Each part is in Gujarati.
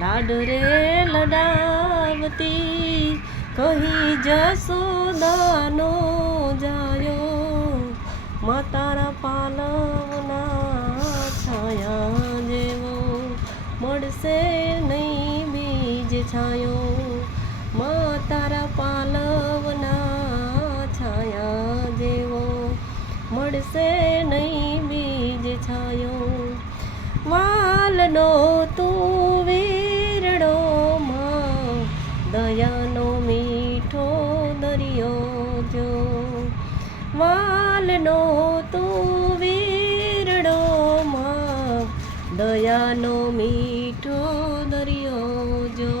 લાડ રે લડાવતી કહી જસોદાનો જાયો મા તારા પાલવના છાયા જેવો મળશે નહીં બીજ છાયો મા તારા પાલવના છાયા જેવો મળશે નહીં બીજ છાયો વાલનો તું વીરડો માં દયાનો મીઠો દરિયો જો વાલનો તું વીરડો માં દયાનો મીઠો દરિયો જો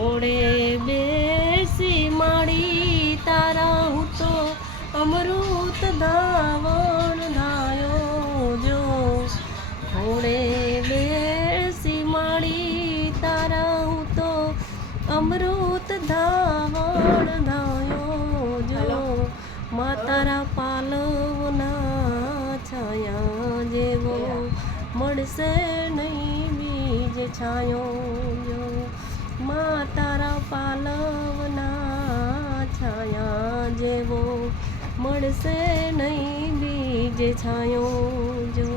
ઓળે બેસી માડી તારા હું તો અમૃત ધાવણ ધાયો જો ઓળે બેસી માડી તારા હું તો અમૃત ધાવણ ધાયો જો મા તારા પાલવના છાયા જેવો મળશે નહીં બીજ છાયો જો મા તારા પાલવના છાયા જેવો મળશે નહીં બીજ છાયો જો